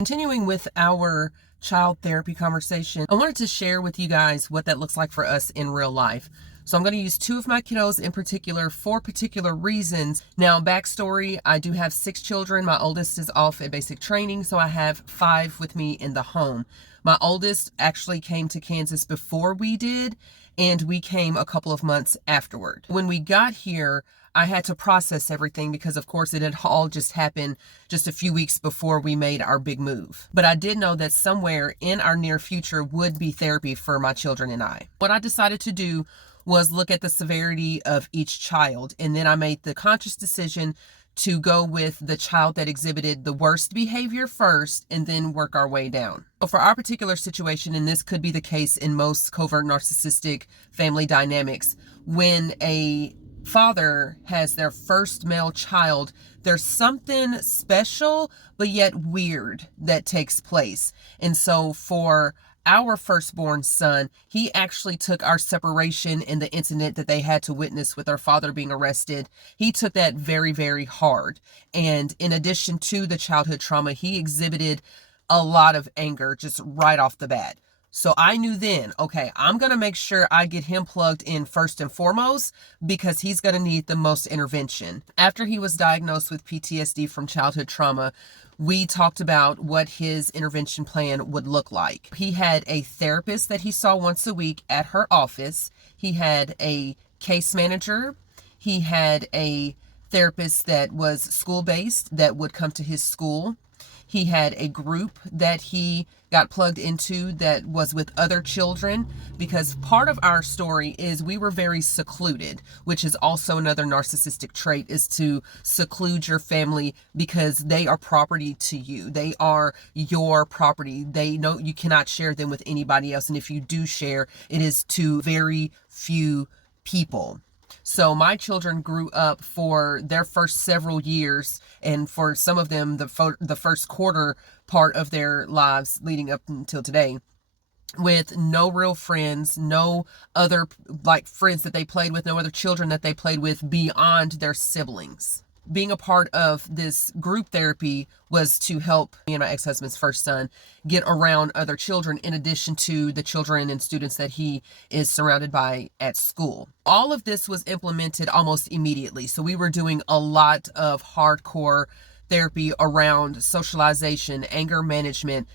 Continuing with our child therapy conversation, I wanted to share with you guys what that looks like for us in real life. So I'm going to use two of my kiddos in particular for particular reasons. Now, backstory, I do have 6 children. My oldest is off at basic training, so I have 5 with me in the home. My oldest actually came to Kansas before we did, and we came a couple of months afterward. When we got here, I had to process everything because, of course, it had all just happened just a few weeks before we made our big move. But I did know that somewhere in our near future would be therapy for my children and I. What I decided to do was look at the severity of each child, and then I made the conscious decision to go with the child that exhibited the worst behavior first and then work our way down. So for our particular situation, and this could be the case in most covert narcissistic family dynamics, when a father has their first male child, there's something special but yet weird that takes place. And so for our firstborn son, he actually took our separation and the incident that they had to witness with our father being arrested. He took that very, very hard. And in addition to the childhood trauma, he exhibited a lot of anger just right off the bat. So I knew then, okay, I'm going to make sure I get him plugged in first and foremost because he's going to need the most intervention. After he was diagnosed with PTSD from childhood trauma, we talked about what his intervention plan would look like. He had a therapist that he saw once a week at her office. He had a case manager. He had a therapist that was school-based that would come to his school. He had a group that he got plugged into that was with other children, because part of our story is we were very secluded, which is also another narcissistic trait, is to seclude your family because they are property to you. They are your property. They know you cannot share them with anybody else. And if you do share, it is to very few people. So my children grew up for their first several years, and for some of them, the first quarter part of their lives leading up until today, with no real friends, no other friends that they played with, no other children that they played with beyond their siblings. Being a part of this group therapy was to help me and my ex-husband's first son get around other children in addition to the children and students that he is surrounded by at school. All of this was implemented almost immediately. So we were doing a lot of hardcore therapy around socialization, anger management,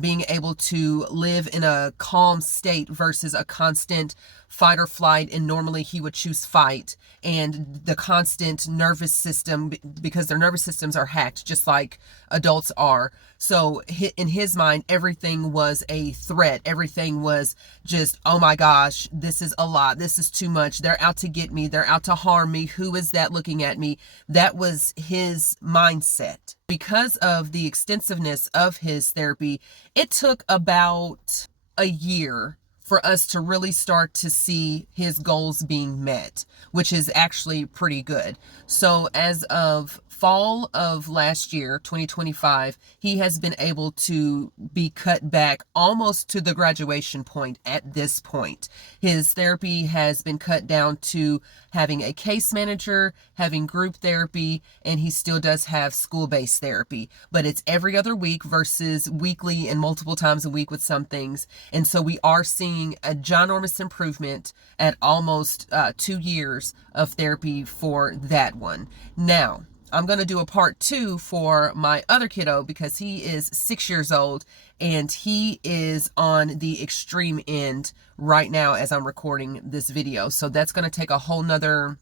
being able to live in a calm state versus a constant fight or flight, and normally he would choose fight, and the constant nervous system, because their nervous systems are hacked just like adults are. So in his mind, everything was a threat. Everything was just, oh my gosh, this is a lot. This is too much. They're out to get me. They're out to harm me. Who is that looking at me? That was his mindset. Because of the extensiveness of his therapy, it took about a year for us to really start to see his goals being met, which is actually pretty good. So as of fall of last year, 2025, he has been able to be cut back almost to the graduation point at this point. His therapy has been cut down to having a case manager, having group therapy, and he still does have school-based therapy, but it's every other week versus weekly and multiple times a week with some things. And so we are seeing a ginormous improvement at almost 2 years of therapy for that one. Now, I'm going to do a part 2 for my other kiddo because he is 6 years old and he is on the extreme end right now as I'm recording this video. So that's going to take a whole nother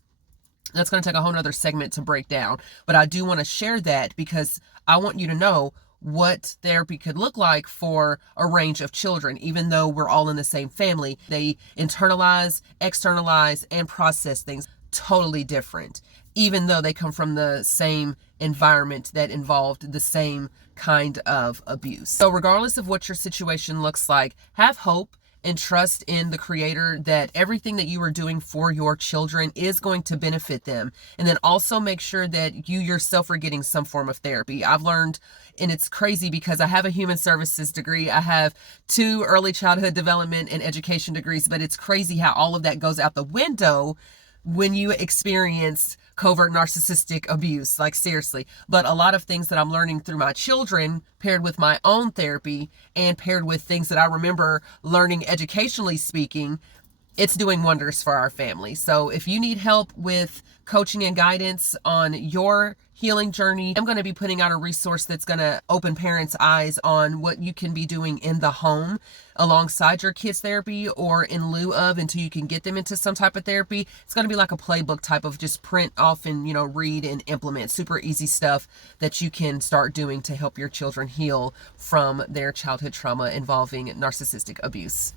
segment to break down. But I do want to share that because I want you to know what therapy could look like for a range of children. Even though we're all in the same family, they internalize, externalize, and process things totally different, even though they come from the same environment that involved the same kind of abuse. So regardless of what your situation looks like, have hope and trust in the Creator that everything that you are doing for your children is going to benefit them. And then also make sure that you yourself are getting some form of therapy. I've learned, and it's crazy because I have a human services degree. I have 2 early childhood development and education degrees, but it's crazy how all of that goes out the window when you experience covert narcissistic abuse, like seriously. But a lot of things that I'm learning through my children, paired with my own therapy and paired with things that I remember learning educationally speaking, it's doing wonders for our family. So if you need help with coaching and guidance on your healing journey, I'm going to be putting out a resource that's going to open parents' eyes on what you can be doing in the home alongside your kids' therapy or in lieu of, until you can get them into some type of therapy. It's going to be like a playbook type of just print off and, read and implement. Super easy stuff that you can start doing to help your children heal from their childhood trauma involving narcissistic abuse.